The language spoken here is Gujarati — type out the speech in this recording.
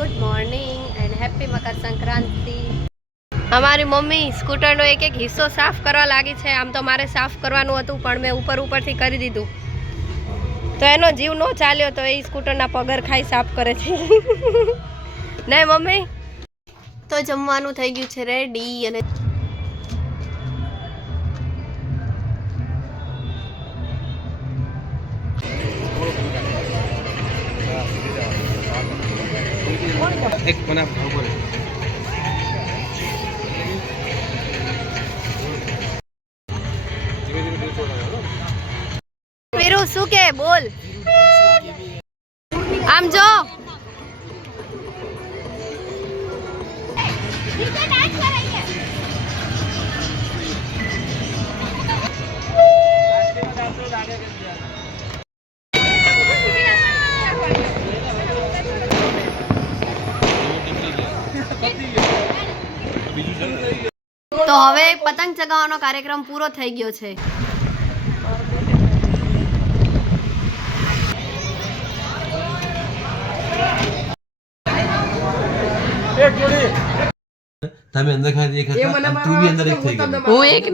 Good morning and happy Makar Sankranti. અમારી મમ્મી સ્કૂટરનો એક એક હિસ્સો સાફ કરવા લાગી છે। આમ તો મારે સાફ કરવાનું હતું પણ મેં ઉપરથી કરી દીધું તો એનો જીવ ન ચાલ્યો તો એ સ્કૂટરના પગર ખાઈ સાફ કરે છે નહીં મમ્મી। તો જમવાનું થઈ ગયું છે રેડી અને એક બના બરોબર વીરુ શું કે બોલ આમ જો તો હવે પતંગ ચગાવવાનો કાર્યક્રમ પૂરો થઈ ગયો છે। તમે અંદર ખાલી એક હતા તું બી અંદર એક થઈ ગયો હું એક